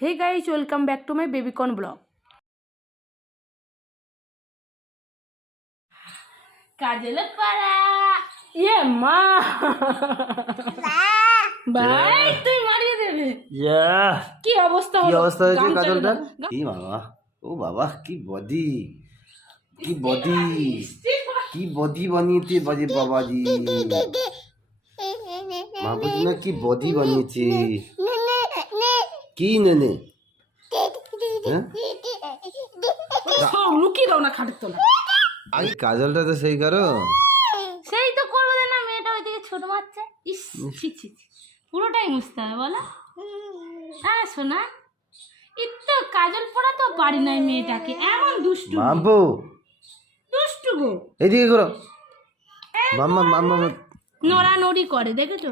Hey guys, welcome back to my babycorn blog. Kajal पारा ये माँ ভাই তুই মারিয়ে দেবে কি অবস্থা হলো? কি অবস্থা হয়েছে কাজলটার? কি বাবা, ও বাবা, কি বডি, কি বডি, কি বডি বানিয়েছে বাজে বাবাজি। মাহবুজ না কি বডি বানিয়েছে, কি নেনে সব লুকিয়ে দাও না খাটের তলা। আগে কাজলটা তো সেই করো, সেই তো করবে না, মেয়েটা ওইদিকে ছোট বাচ্চা। ইস ছি ছি ছি, পুরোটাই মুছতে হবে বলো। হ্যাঁ সোনা, একটু কাজল পড়া তো পারি নাই মেয়েটাকে, এমন দুষ্টু বাবু দুষ্টু গো। এদিকে করো মাম্মা, মাম্মা নড়ানড়ি করে দেখেছো?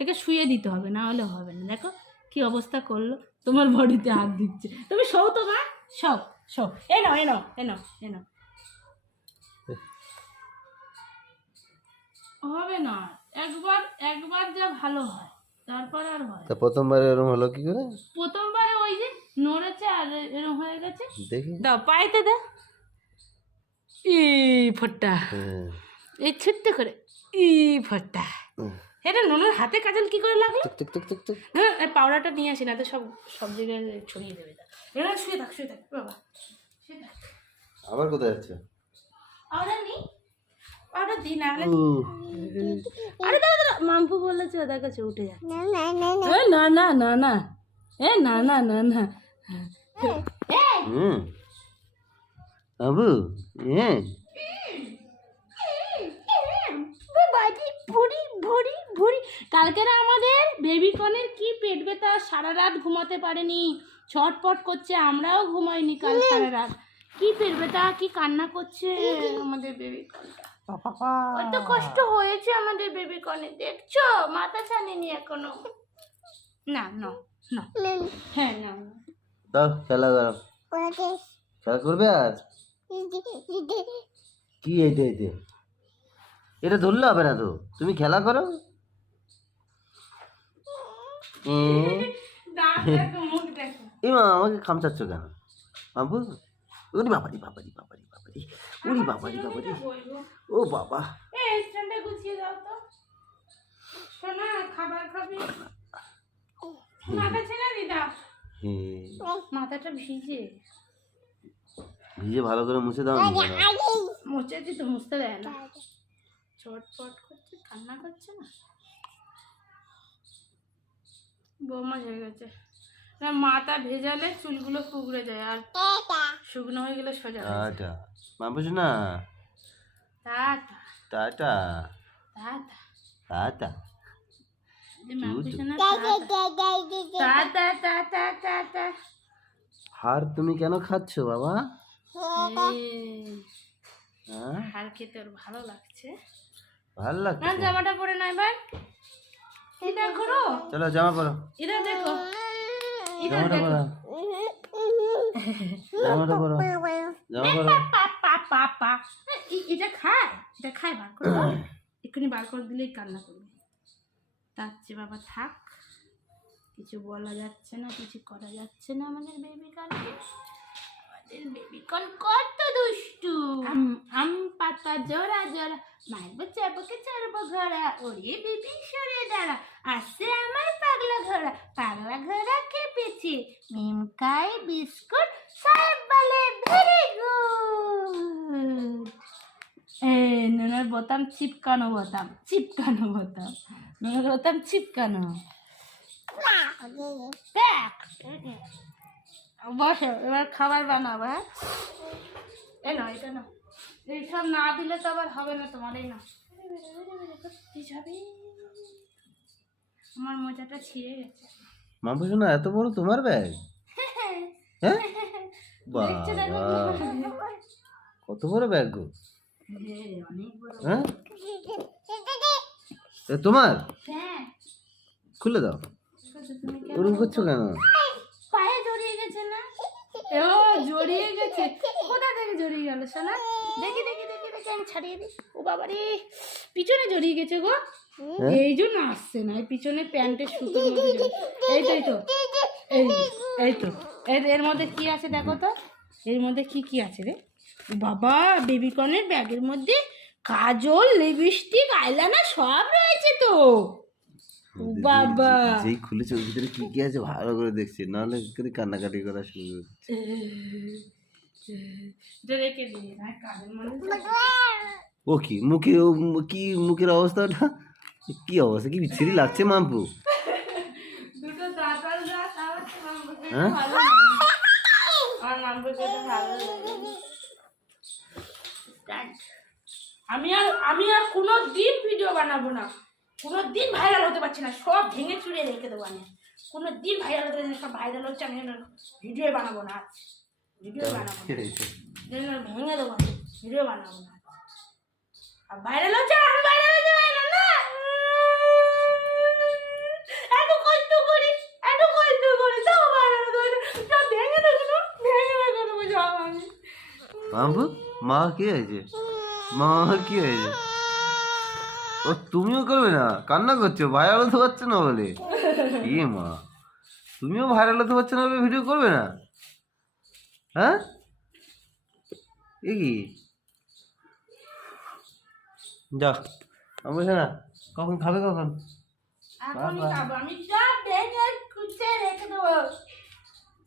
একে শুয়ে দিতে হবে, না হলে হবে না। দেখো কি অবস্থা করলো, তোমার বডিতে হাত দিচ্ছে। তুমি শো তো মা, শো শো, এ নাও এ নাও এ নাও এ নাও। হবে না, একবার একবার যা ভালো হয় তারপর আর হয়। তা প্রথমবার এরকম হলো কি করে? প্রথমবারে ওই যে নড়েছে আর এরকম হয়ে গেছে। দেখি দাও পাইতে দাও, ই ফোট্টা, এই ছোট্ট করে ই ফোট্টা। এটা ননুর হাতে কাজল কি করে লাগলো? টুক টুক টুক টুক। হ্যাঁ, পাউডারটা নিয়ে আসি, না তো সব সব জায়গায় ছড়িয়ে দেবে। এবার শুয়ে থাক বাবা, শুয়ে থাক। আবার কোথায় যাচ্ছে? পাউডার নেই, পাউডার দিই না। আরে দাদা মাম্পু বলেছে ওদের কাছে উঠে যাচ্ছে। না না না না, এ না না না না। আবু কালকে না আমাদের বেবিকনের কি পেট ব্যথা, সারা রাত ঘুমাতে পারেনি, ছটপট করছে, আমরাও ঘুমাইনি কাল সারা রাত। কি পেট ব্যথা, কি কান্না করছে আমাদের বেবিকনটা। কত কষ্ট হয়েছে আমাদের বেবিকনে, দেখছো? মাথা ছাড়েনি এখনো। না না না, হ্যাঁ না দাও খেলা করো, খেলা করবে আর কি? এইটা এইটা এটা ধরলে হবে না তো, তুমি খেলা করো। মা আমাকে খামচাচ্ছ কেন বাবু? ওরে বাবারি বাবারি বাবারি বাবারি, ওরে বাবারি বাবারি, ও বাবা। স্ট্যান্ডে গুছিয়ে দাও তো সোনা, খাবার খাবি? মাথা ছেড়ে দি দাও, মাথাটা ভিজে ভিজে ভালো করে মুছে দাও। মুছেছি তো, মুছতে দেয় না, চটপট করছে, কান্না করছে না। বৌমা হয়ে গেছে না, মাথা ভেজালে চুলগুলো কুকড়ে যায়, আর শুকনো হয়ে গেলে সোজা হয়ে যায়। টাটা বাবুজ না, tata tata tata tata. Tata tata tata. হার তুমি কেন খাচ্ছ বাবা? হার খেতে ওর ভালো লাগছে, ভালো লাগছে। জামাটা পরে নাই ভাই, এটা ঘুরো, চলো জামা পরো, এটা দেখো, জামাটা পরো, জামাটা পরো, জামা পরো। এটা খায়, এটা খায়, বার করে দাও, এক্ষুনি বার করে দিলেই কান্না করবে। তার চেয়ে বাবা থাক, কিছু বলা যাচ্ছে না, কিছু করা যাচ্ছে না। আমাদের বেবিকনকে, আমাদের বেবিকন কত দুষ্টু। আম পাতা জোড়া জোড়া, মারবো চাবুকে চড়বো ঘোড়া, ওরে বিবি সরে দাঁড়া, আসছে আমার পাগলা ঘোড়া, পাগলা ঘোড়া খেপেছে, মিম খায় বিস্কুট, সাহেব বলে ভেরি গুড। নুনের বোতাম চিপকানো, বোতাম চিপকানো, বোতাম নুনের বোতাম চিপকানো। বসো, এবার খাবার বানাবো। হ্যাঁ এ না, এটা না, এইসব না দিলে তো আবার হবে না তোমার। এই না, আমার মোজাটা ছিঁড়ে গেছে। মাম্পু শোনা, এত বড় তোমার ব্যাগ? হ্যাঁ বাবা, কত বড় ব্যাগ গো? হ্যাঁ তোমার? খুলে দাও, ওরকম করছো কেন? পায়ে জড়িয়ে গেছে না? ও জড়িয়ে গেছে, কোথা থেকে জড়িয়ে গেল সোনা? দেখি দেখি দেখি দেখি, আমি ছাড়িয়ে দিই। ও বাবারে, পিছনে জড়িয়ে গেছে গো, এই জন্য আসছে না, এই পিছনে প্যান্টের সুতোর মধ্যে। এই তো এই তো, এই এই তো এর মধ্যে কি আছে দেখো তো, এর মধ্যে কি কি আছে রে বাবা? বেবিকর্নের ব্যাগের মধ্যে কাজল, লিপস্টিক, আইলাইনার সব রয়েছে তো বাবা। যেই খুলেছে ওর ভিতরে কি কি আছে ভালো করে দেখছি, নাহলে করে কান্নাকাটি করা শুরু করছে। রেখে দিয়ে কাজের মধ্যে ও কি মুখে কি মুখের অবস্থাটা, কি অবস্থা, কি বিচ্ছিরি লাগছে মাম্পু। দুটো দাঁতাল দাঁত আছে মাম্পুকে হ্যাঁ? ভালো লাগে। আমার মাম্পুকে তো ভালো লাগে। আমি আর কোনো দিন ভিডিও বানাবো না, কোনো দিন ভাইরাল হতে পারছি না, সব ভেঙে চুড়ে রেখে দেবো। আমি কোনো দিন ভাইরাল হতে পারছি না, সব ভাইরাল হচ্ছে, আমি ভিডিও বানাবো না, ভিডিও বানাবো না, ভেঙে দেবো, ভিডিও বানাবো না। আর ভাইরাল হচ্ছে, আমি ভাইরাল হতে পারি না, না এত কষ্ট করি তাও ভাইরাল হতে পারি না, সব ভেঙে রেখে দেবো সব আমি। মাম্পু মা কি হয়েছে, মা কি হয়েছে? ও তুমিও করবে না, কান্না করছো ভাইরাল হতে পারছো না বলে? এ মা, তুমিও ভাইরাল হতে পারছো না বলে ভিডিও করবে না? হ্যাঁ, এ কি যা আমার না, কখন খাবে কখন? এখনই খাবো আমি, সব ভেঙে খুঁজে রেখে দেবো।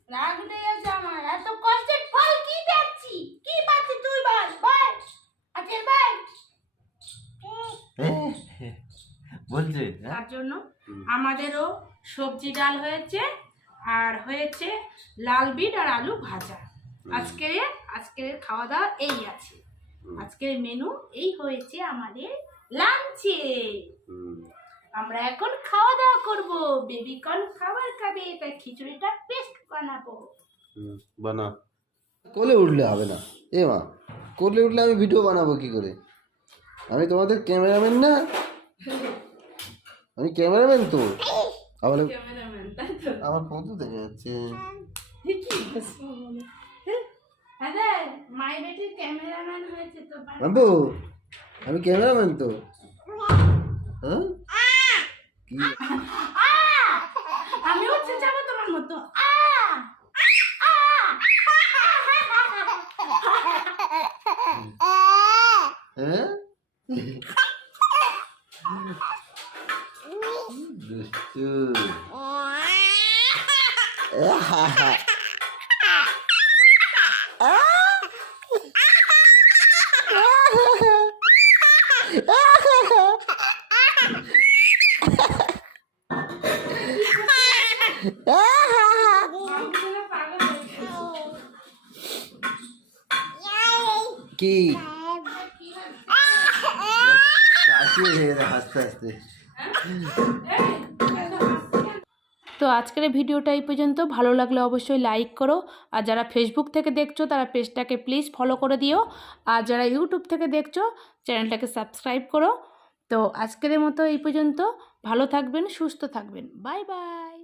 রাগ উঠে গেছে আমার, এত কষ্টের ফল কি পাচ্ছি, কি পাচ্ছি তুই বল, বল আজকের বল। বলছে তার জন্য আমাদেরও সবজি ডাল হয়েছে, আর হয়েছে লাল বিট আর আলু ভাজা। আজকের খাওয়া দাওয়া এই আছে, আজকের মেনু এই হয়েছে আমাদের লাঞ্চে। আমরা এখন খাওয়া দাওয়া করবো, বেবিকর্ন খাবার খাবে, তাই খিচুড়িটা পেস্ট বানাবো। বানা, কোলে উঠলে হবে না এ মা, কোলে উঠলে আমি ভিডিও বানাবো কি করে? আমি তোমাদের ক্যামেরাম্যান না, আমি ক্যামেরাম্যান তো। আবার ক্যামেরাম্যান তাই তো, আমার ফটো দেখা যাচ্ছে। আরে মাই বেটি ক্যামেরাম্যান হয়েছে তো। বাবু আমি ক্যামেরাম্যান তো। হ্যাঁ কি আমি হচ্ছে যাবো তোমার মতো। হ্যাঁ দুষ্টু। কি হাসতে হাসতে। তো আজকের ভিডিওটা এই পর্যন্ত। ভালো লাগলে অবশ্যই লাইক করো, আর যারা ফেসবুক থেকে দেখছো তারা পেজটাকে প্লিজ ফলো করে দিও, আর যারা ইউটিউব থেকে দেখছো চ্যানেলটাকে সাবস্ক্রাইব করো। তো আজকের মতো এই পর্যন্ত, ভালো থাকবেন, সুস্থ থাকবেন, বাই বাই।